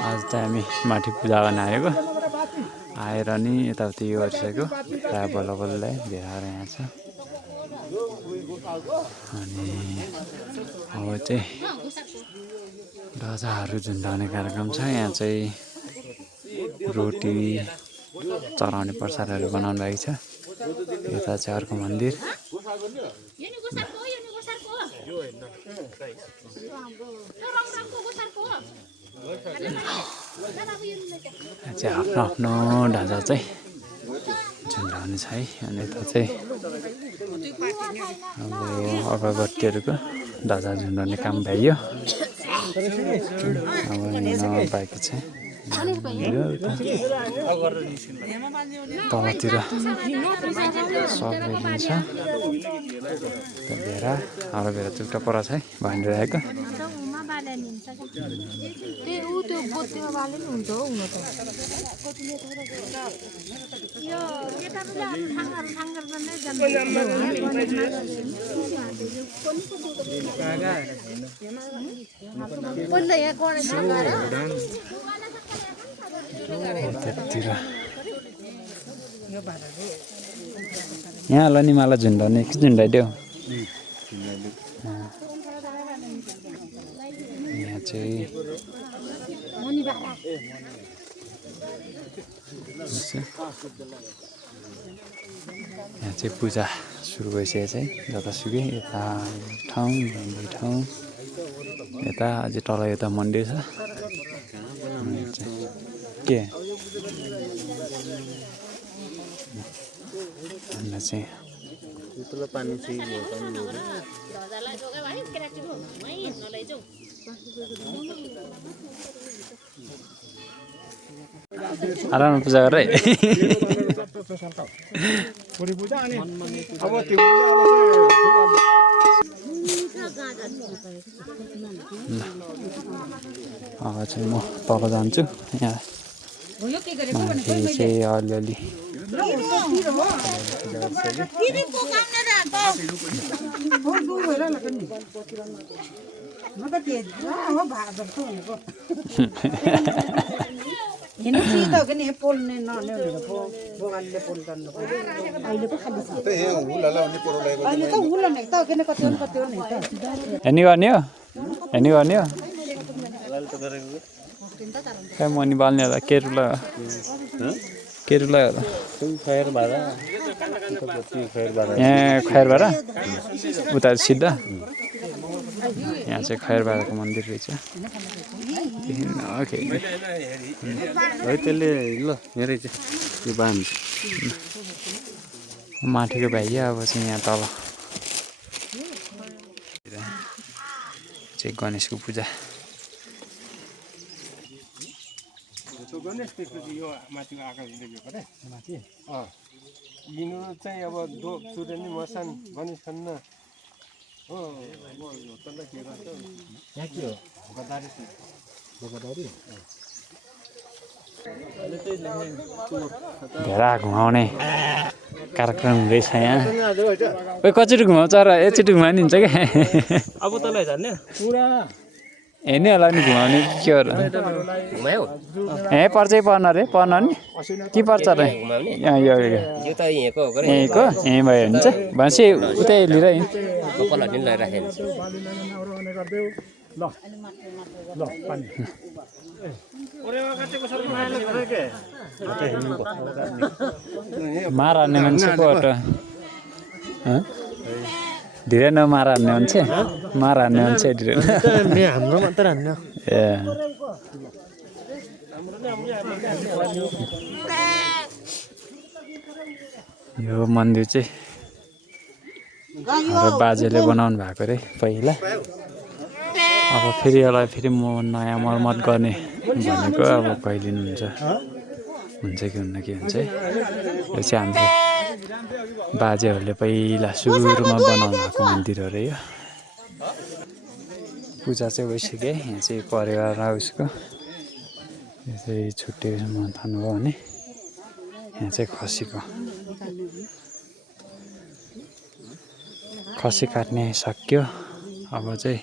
आज चाहिँ हामी माथि पूजा गर्न आएको आएर नि यताउति गरिसक्यो प्राय बल्ल बल्ल भेडाएर यहाँ छ अनि अब चाहिँ ढजाहरू झुन्डाउने कार्यक्रम छ यहाँ चाहिँ रोटी चढाउने प्रसादहरू बनाउनु भएको छ यता चाहिँ अर्को मन्दिर चाहिँ आफ्नो आफ्नो ढाँचा चाहिँ झुन्डाउने छ है अनि यता चाहिँ अब अगरबत्तीहरूको ढाँचा झुन्डाउने काम भइयो अब बाँकी चाहिँ तलतिर सबले दिन्छ भेडा अरू भेडा चुक्टा पर छ है भनिरहेको यहाँ ल नि मलाई झुन्डाउने कि झुन्डाइदेऊ यहाँ चाहिँ यहाँ चाहिँ पूजा सुरु भइसकेको छ है जतासुकै यता ठाउँ ठाउँ यता अझै तल यता मन्दिर छ के चाहिँ आराम पूजा गर है अब चाहिँ म तल जान्छु यहाँ मान्छे चाहिँ अलिअलि हेर्ने गर्ने हो हेर्ने गर्ने हो खै मनी बाल्ने होला केरुला होला यहाँ खैरबाडा उता सिधा यहाँ चाहिँ खैरबाडाको मन्दिर रहेछ है त्यसले ल हेरै चाहिँ यो बाँध माथिको भाइ अब चाहिँ यहाँ तल चाहिँ गणेशको पूजा गणेश त्यसपछि यो माथिको आकाश देखेको रे माथि यिनीहरू चाहिँ अब दोप सुरेनी मसान गणेश खन्न हो तल के गर्छ यहाँ के हो गदारी भेडा घुमाउने कार्यक्रम हुँदैछ यहाँ ओइ कचोटि घुमाउँछ र एकचोटि घुमायो नि हुन्छ क्या अब तँलाई झर्ने पुरा हेर्ने होला नि घुमाउने के हो र घुमायो ए पर्छै पर्न रे पर्न नि के पर्छ र यहाँ यो यो त यहीँको हो यहीँको यहीँ भयो भने चाहिँ भनेपछि उतै लिएर कपालहरू पनि लगाइराखेको ल पानी मार हान्ने मान्छेको अटो धेरै नमार हान्ने मान्छे मार हान्ने मान्छे धेरै हाम्रो मात्र हान्ने ए यो मन्दिर चाहिँ हाम्रो बाजेले बनाउनु भएको रे पहिला अब फेरि यसलाई फेरि म नयाँ मर्मत गर्ने भनेको अब कहिले हुन्छ कि हुन्न के हुन्छ है यो चाहिँ हाम्रो बाजेहरूले पहिला सुरुमा बनाउनु भएको मन्दिर हो रे यो पूजा चाहिँ भइसक्यो यहाँ चाहिँ परिवार र उसको यो चाहिँ छुट्टिएसम्म थाल्नुभयो भने यहाँ चाहिँ खसी काट्ने सक्यो अब चाहिँ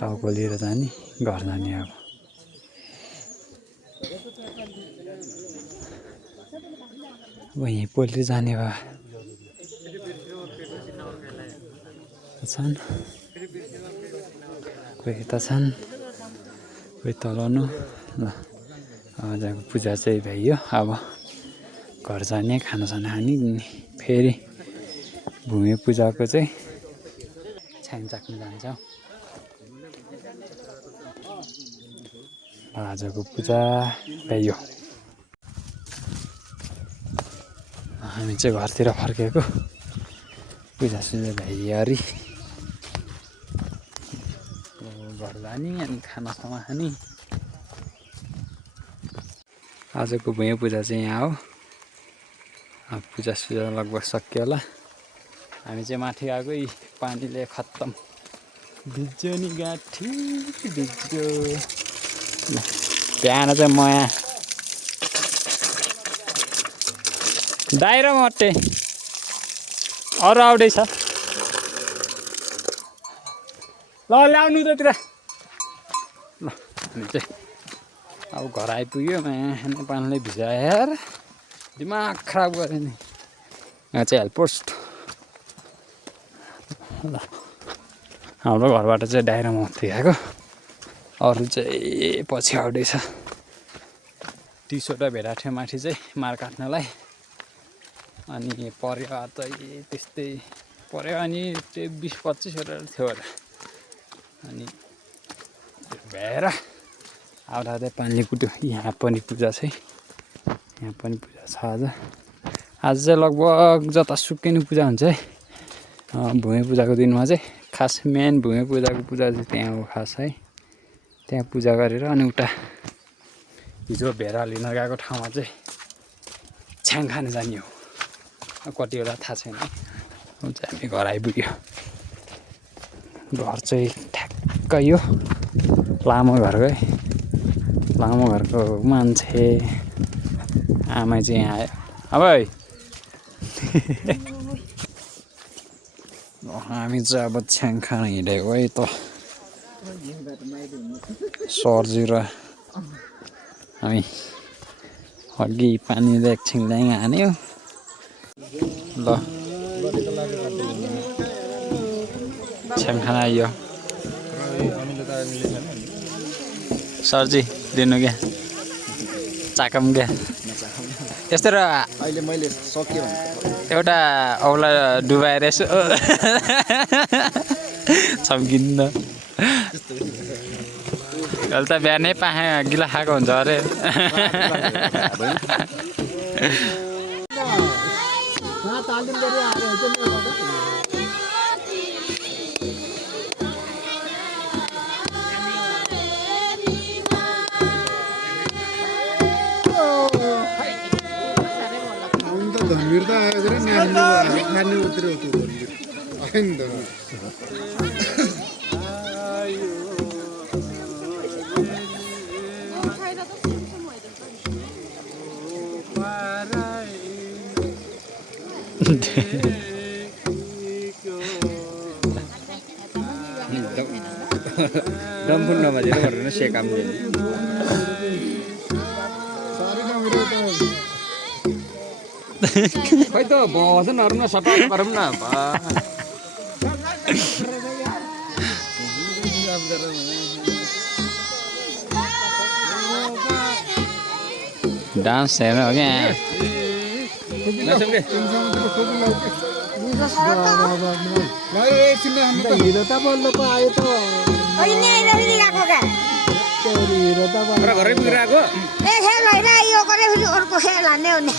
टाउको लिएर जाने घर जाने अब अब यहीँ पोल्ट्री जाने भए छन् कोही यता छन् कोही तलाउनु ल आजको पूजा चाहिँ भइयो अब घर जाने खानासाना खाने फेरि भूमि पूजाको चाहिँ छ्याङ चाख्नु जान्छौँ आजको पूजा भइयो हामी चाहिँ घरतिर फर्केको पूजा सुजा भइहाली घर जाने अनि खानासाना खाने आजको भुइँ पूजा चाहिँ यहाँ हो पूजा सुजा लगभग सक्यो होला हामी चाहिँ माथि गएको पानीले खत्तम भिज्यो नि गाठी भिज्यो बिहान चाहिँ म यहाँ दाइ र मट्टे अरू आउँदैछ ल ल्याउनु त्यतिर ल हामी चाहिँ अब घर आइपुग्यो पानीले भिजाएर दिमाग खराब गऱ्यो नि यहाँ चाहिँ हेल्पपोस्ट ल हाम्रो घरबाट चाहिँ डाइरा मत्ती गएको अरू चाहिँ पछि आउँदैछ 30वटा भेडा थियो माथि चाहिँ मार काट्नलाई अनि परेवा चाहिँ त्यस्तै पऱ्यो अनि त्यो 20-25वटा थियो होला अनि भएर आउँदा आउँदै पानीले कुट्यो यहाँ पनि पूजा छ आज चाहिँ लगभग जतासुकै नै पूजा हुन्छ है भूमि पूजाको दिनमा चाहिँ खास मेन भूमि पूजाको पूजा चाहिँ त्यहाँ हो खास है त्यहाँ पूजा गरेर अनि उता हिजो भेडा लिन गएको ठाउँमा चाहिँ छ्याङ खान जाने हो कतिवटा थाहा छैन है चाहिँ हामी घर आइपुग्यो घर चाहिँ ठ्याक्कै यो लामो घरकै लामो घरको मान्छे आमा चाहिँ यहाँ आयो अब हामी चाहिँ अब छ्याङ खान हिँडेको है त सरजी र हामी अघि पानीले एकछिन ल्याङ हान्यो ल छ्याङ खान आइयो सरजी दिनु क्या चाकम क्या यस्तो र अहिले मैले सके भने एउटा औला डुबाएर यसो छम्किन्न अहिले त बिहानै पाखा गिला खाएको हुन्छ अरे धनवीर त आएको र खाने उत्रो त्यो धनवीर आयो नि त दम फुल्नमा धेरै गरेर सेकाम दिने खै त भजनहरू न सफा गरौँ न डान्स हेर्नु हो क्या हिरो त बल्ल पो आयो त घरै पुगिरहेको अर्को खेल हान्ने हो नि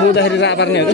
बुझ्दाखेरि राह पार्ने हो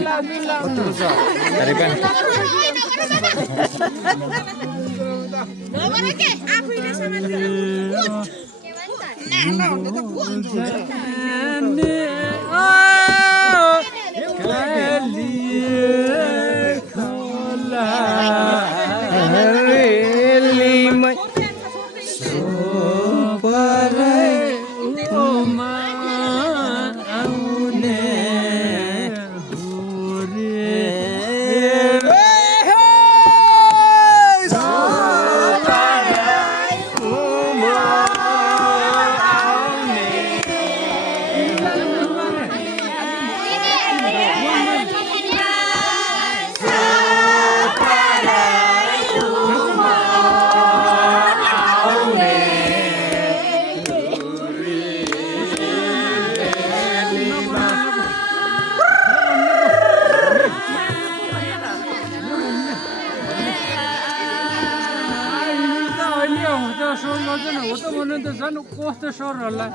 कस्तो सरहरूलाई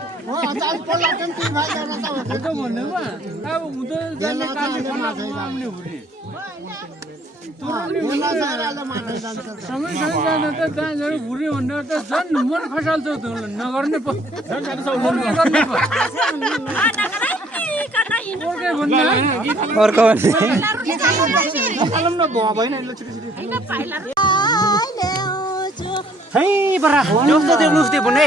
भन्नुमा अब हुँदो जाने आउने हुने सँगै जान त दाँजहरू भुर्यो भनेर त झन् मन खसाल्छ नगर्ने पो अर्को भने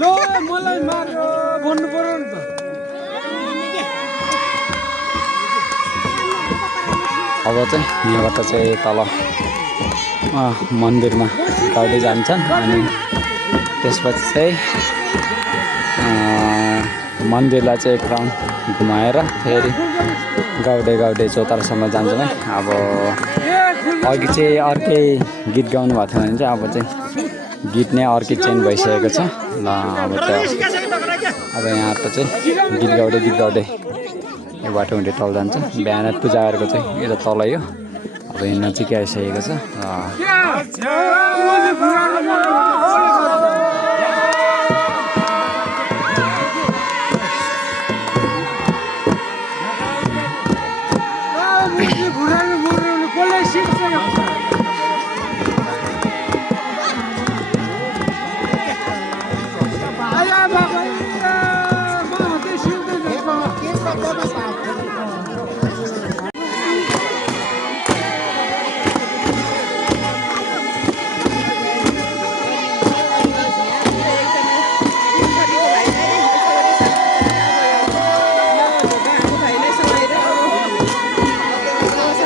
लो मलाई मार्यो भन्नु पर्यो नि त अब चाहिँ यहाँबाट चाहिँ तल मन्दिरमा गाउँदै जान्छन् अनि त्यसपछि चाहिँ मन्दिरलाई चाहिँ एक राउन्ड घुमाएर फेरि गाउँदै गाउँदै चौतारासम्म जान्छौँ है। अब अघि चाहिँ अर्कै गीत गाउनु भएको थियो भने चाहिँ अब चाहिँ गीत नै अर्कै चेन्ज भइसकेको छ ल। अब यहाँ त चाहिँ गीत गाउँदै यो बाटो हुँदै तल जान्छ। बिहान पूजा गरेको चाहिँ यो त तलै हो। अब यहाँ नजिकै आइसकेको छ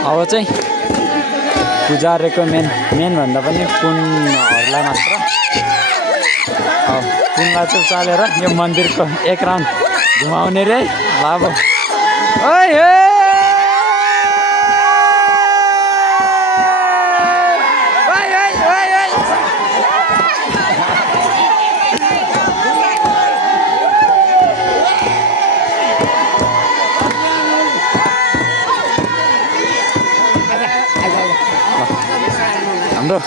अब चाहिँ पुजारीको मेन भन्दा पनि पुनहरूलाई मात्र पुनलाई चाहिँ चालेर यो मन्दिरको एक राउन्ड घुमाउने रे ल अब हाम्रो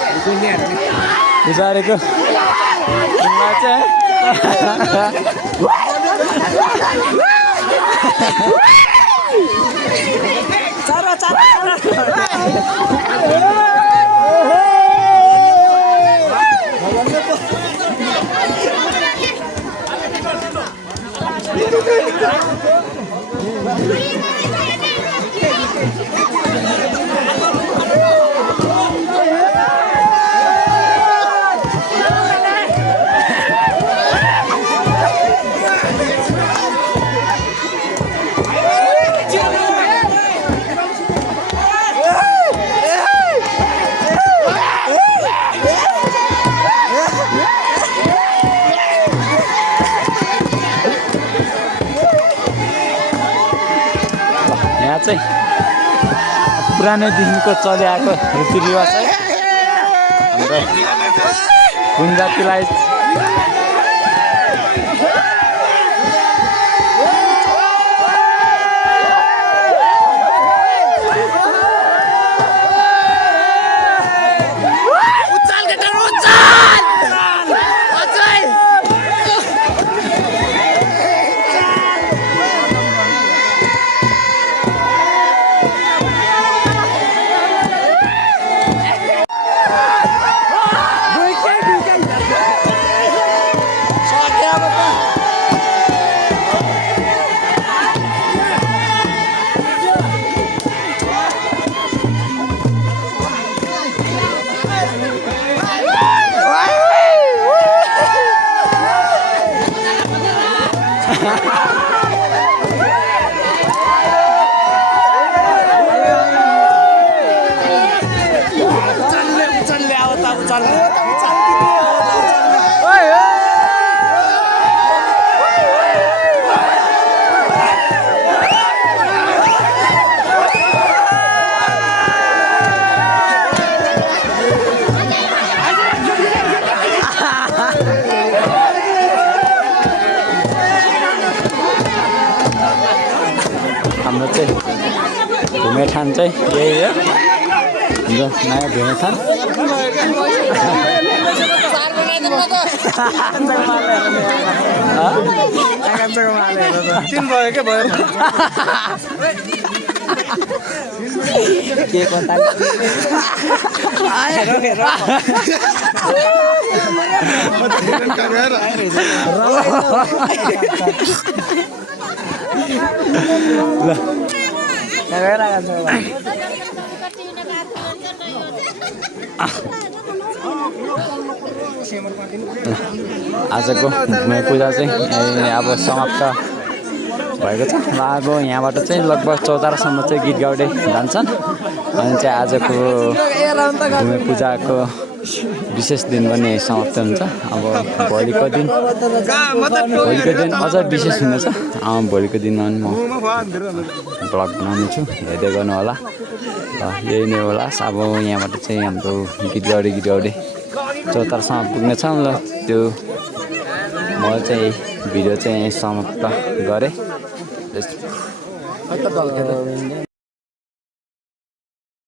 पुजारीको चाहिँ चाहिँ पुरानैदेखिको चलिआएको रीतिरिवाज है हाम्रो कुन जातिलाई हाम्रो चाहिँ घुमेठान चाहिँ यही हो हाम्रो नयाँ घुमेठान के कता आजको भूमि पूजा चाहिँ अब समाप्त भएको छ। अब यहाँबाट चाहिँ लगभग चौतारासम्म चाहिँ गीत गाउँदै जान्छन्। अनि चाहिँ आजको भूमि पूजाको विशेष दिन पनि समाप्त हुन्छ। अब भोलिको दिन अझ विशेष हुनेछ। भोलिको दिनमा म ब्लग बनाउने छु, हेर्दै गर्नु होला। यही नै होला। अब यहाँबाट चाहिँ हाम्रो गीत गाउँदै चौतारासम्म पुग्नेछौँ। ल त्यो म चाहिँ भिडियो चाहिँ समाप्त गरेँ।